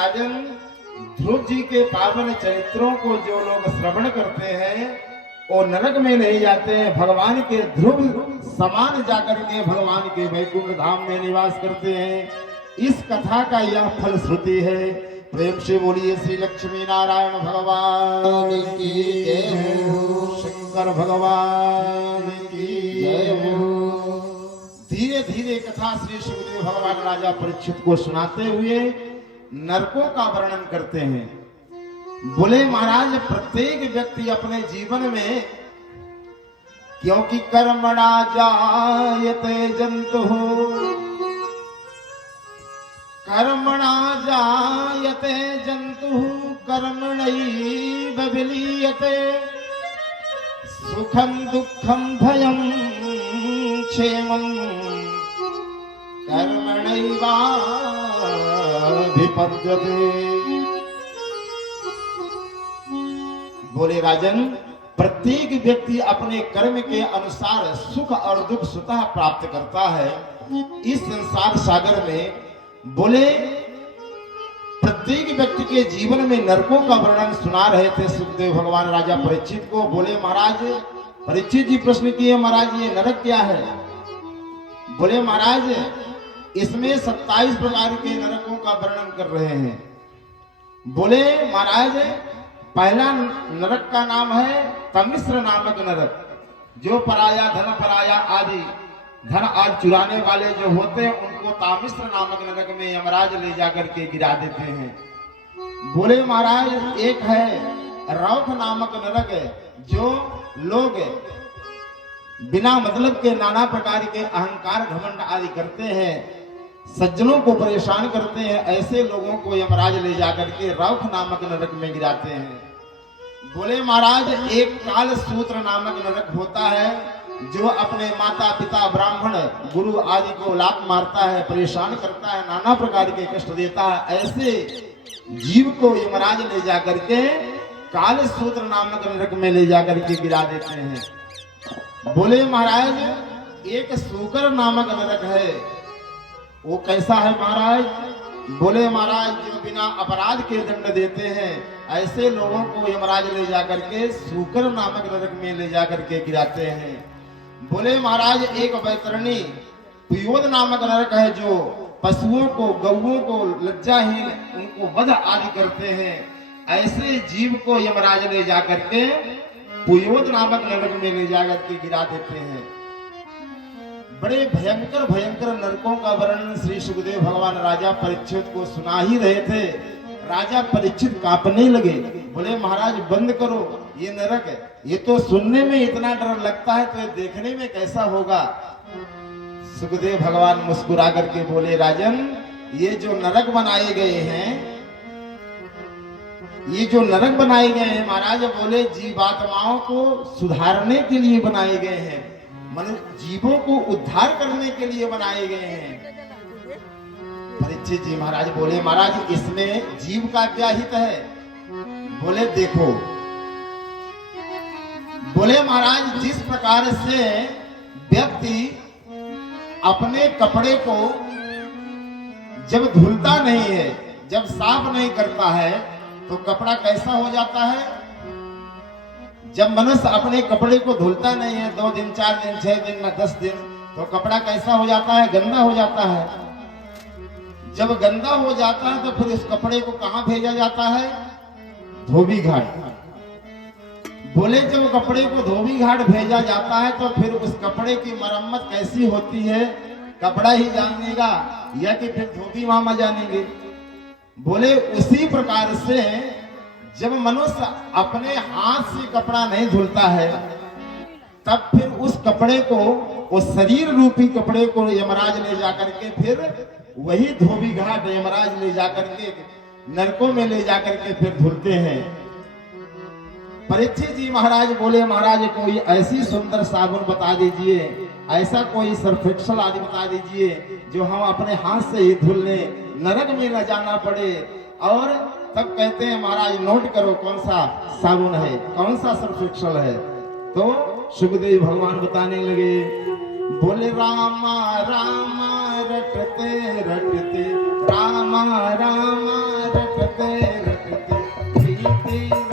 राजन, ध्रुव जी के पावन चरित्रों को जो लोग श्रवण करते हैं वो नरक में नहीं जाते हैं, भगवान के ध्रुव समान जाकर के भगवान के वैकुंठ धाम में निवास करते हैं। इस कथा का यह फल श्रुति है। प्रेम से बोलिए श्री लक्ष्मी नारायण भगवान की जय हो, शंकर भगवान की जय हो। धीरे धीरे कथा श्री सुखदेव भगवान राजा परीक्षित को सुनाते हुए नरकों का वर्णन करते हैं। बोले महाराज, प्रत्येक व्यक्ति अपने जीवन में, क्योंकि कर्मणा जायते जंतु, कर्मणा जायते जंतु कर्मणैव विलीयते, सुखम दुखम भयम क्षेमम कर्मणैवा बोले राजन, प्रत्येक व्यक्ति अपने कर्म के अनुसार सुख और दुख स्वतः प्राप्त करता है। इस संसार सागर में बोले प्रत्येक व्यक्ति के जीवन में नरकों का वर्णन सुना रहे थे सुखदेव भगवान राजा परीक्षित को। बोले महाराज, परीक्षित जी प्रश्न किए, महाराज ये नरक क्या है? बोले महाराज, इसमें 27 प्रकार के नरकों का वर्णन कर रहे हैं। बोले महाराज, पहला नरक का नाम है तमिश्र नामक नरक, जो पराया धन पराया आदि धन आदि चुराने वाले जो होते हैं उनको तामिश्र नामक नरक में यमराज ले जाकर के गिरा देते हैं। बोले महाराज, एक है रौथ नामक नरक है, जो लोग बिना मतलब के नाना प्रकार के अहंकार घमंड आदि करते हैं, सज्जनों को परेशान करते हैं, ऐसे लोगों को यमराज ले जाकर के रौथ नामक नरक में गिराते हैं। बोले महाराज, एक काल सूत्र नामक नरक होता है, जो अपने माता पिता ब्राह्मण गुरु आदि को लात मारता है, परेशान करता है, नाना प्रकार के कष्ट देता है। ऐसे जीव को यमराज ले जाकर के काल सूत्र नामक नरक में ले जाकर के गिरा देते हैं। बोले महाराज, एक सूकर नामक नरक है, वो कैसा है महाराज? बोले महाराज, जो बिना अपराध के दंड देते हैं, ऐसे लोगों को यमराज ले जाकर के सूकर नामक नरक में ले जाकर के गिराते हैं। बोले महाराज, एक वैतरणी पुयोद नामक नरक है, जो पशुओं को गौओं को लज्जाहीन उनको वध आदि करते हैं, ऐसे जीव को यमराज ले जाकर के पुयोद नामक नरक में ले जाकर के गिरा देते हैं। बड़े भयंकर भयंकर नरकों का वर्णन श्री सुखदेव भगवान राजा परीक्षित को सुना ही रहे थे। राजा परीक्षित कांपने लगे। बोले महाराज, बंद करो, ये नरक है, ये तो सुनने में इतना डर लगता है, तो ये देखने में कैसा होगा? सुखदेव भगवान मुस्कुरा करके बोले, राजन, ये जो नरक बनाए गए हैं, ये जो नरक बनाए गए हैं महाराज, बोले जीवात्माओं को सुधारने के लिए बनाए गए हैं, मनुष्य जीवों को उद्धार करने के लिए बनाए गए हैं। परीक्षित जी महाराज बोले, महाराज, इसमें जीव का क्या हित है? बोले देखो, बोले महाराज, जिस प्रकार से व्यक्ति अपने कपड़े को जब धुलता नहीं है, जब साफ नहीं करता है, तो कपड़ा कैसा हो जाता है? जब मनुष्य अपने कपड़े को धुलता नहीं है 2 दिन 4 दिन 6 दिन 10 दिन, तो कपड़ा कैसा हो जाता है? गंदा हो जाता है। जब गंदा हो जाता है तो फिर उस कपड़े को कहां भेजा जाता है? धोबी घाट। बोले, जब कपड़े को धोबी घाट भेजा जाता है तो फिर उस कपड़े की मरम्मत कैसी होती है, कपड़ा ही जानेगा या कि फिर धोबी मामा जानेंगे? बोले उसी प्रकार से जब मनुष्य अपने हाथ से कपड़ा नहीं धुलता है, तब फिर उस कपड़े को, उस शरीर रूपी कपड़े को यमराज ले जाकर के फिर वही धोबी घाट यमराज ले जाकर के नरकों में ले जाकर के फिर धुलते हैं। परीक्षित जी महाराज बोले, महाराज, कोई ऐसी सुंदर साबुन बता दीजिए, ऐसा कोई सर्फ एक्सेल आदि बता दीजिए, जो हम अपने हाथ से ही धुल लें, नरक में न जाना पड़े। और तब कहते हैं, महाराज नोट करो कौन सा साबुन है, कौन सा सर्फ एक्सेल है। तो सुखदेव भगवान बताने लगे, बोले रामा रामा रटते रटते, रामा रामा रटते की